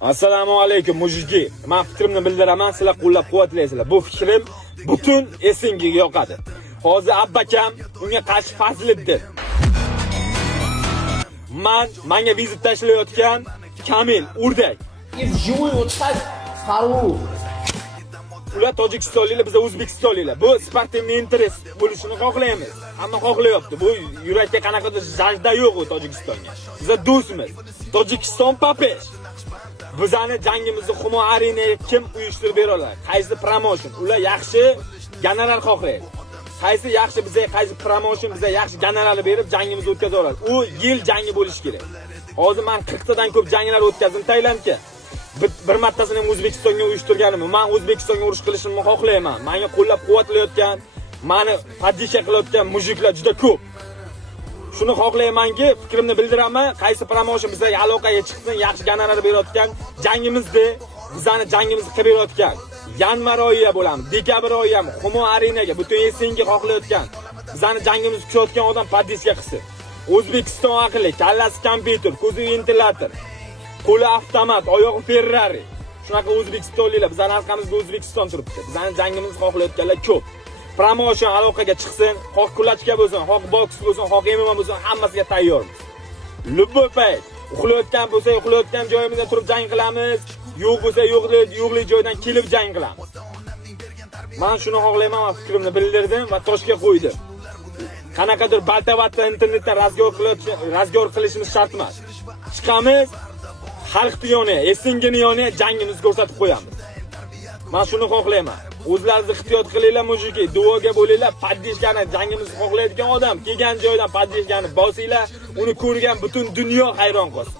Assalomu alaykum mujiki. Men fikrimni bildiraman, sizlar qo'llab-quvvatlaysizlar. Bu fikrim butun Esengiga yoqadi. Hozir abbakam unga qarshi Fazliddin. Menga vizit tashlayotgan Kamil Urdak. Живой вот так стару. Ular Tojikistonliklar, biz O'zbekistonliklar. Bu sportivniy interes bo'lishini xohlaymiz. Hamma xohlayapti. Bu yurakka qanaqadir jajda yo'q u Tojikistonga. Biz do'stmiz. Tojikiston papesh. Bizani jangimizni Humo Arenaga kim uyushtirib bera oladi? Qaysi promotion? Ular yaxshi gonorar xohlaydi. Qaysi yaxshi bizga, qaysi promotion bizga yaxshi gonorar berib jangimizni o'tkaza oladi? U yil jangi bo'lishi kerak. Hozir men 40 tadan ko'p janglar o'tkazdim Tailandga. Bir martasini ham O'zbekistonga uyushtirganim. Men O'zbekistonga urush qilishimni xohlayman. Menga qo'llab-quvvatlayotgan, meni podisha qilayotgan mujiklar juda ko'p. Shuni xohlaymanki, fikrimni bildiraman. Qaysi promotion bizga aloqaga chiqsin, yaxshi gonorar berayotgan, jangimizda bizani jangimizni qilib berayotgan. Yanvar oyida bo'lamiz, dekabr oyida ham Humo Arenaga butun Esengi xohlayotgan, bizani jangimizni kuchayotgan odam podisha qilsin. O'zbekiston aqli, kallasi kompyuter, ko'zi ventilator, qo'li avtomat, oyog'i Ferrari. Shunaqa O'zbekistonliklar, bizning orqamizda O'zbekiston turibdi. Bizning jangimizni xohlayotganlar ko'p. Promotion aloqaga chiqsin, xoh kulachka bo'lsin, xoh boks bo'lsin, xoh MMA bo'lsin, hammasiga tayyormiz. Любой payt uxlayotgan bo'lsa, uxlayotgan joyimizda turib jang qilamiz. Yo'q bo'lsa, yo'qlik joydan kelib jang qilamiz. Men shuni xohlayman va fikrimni bildirdim va toshga qo'ydim. Qanaqadir baltavatda internetda razgor qilishimiz shart emas. Chiqamiz, xalqni yoniga, Esengini yoniga jangimizni ko'rsatib qo'yamiz. Men shuni xohlayman. O'zlaringiz ehtiyot qilinglar mujiki, duoga bo'linglar, paddishgani jangimizni xohlaydigan odam kelgan joydan paddishgani bosinglar, uni ko'rgan butun dunyo hayron qolsin.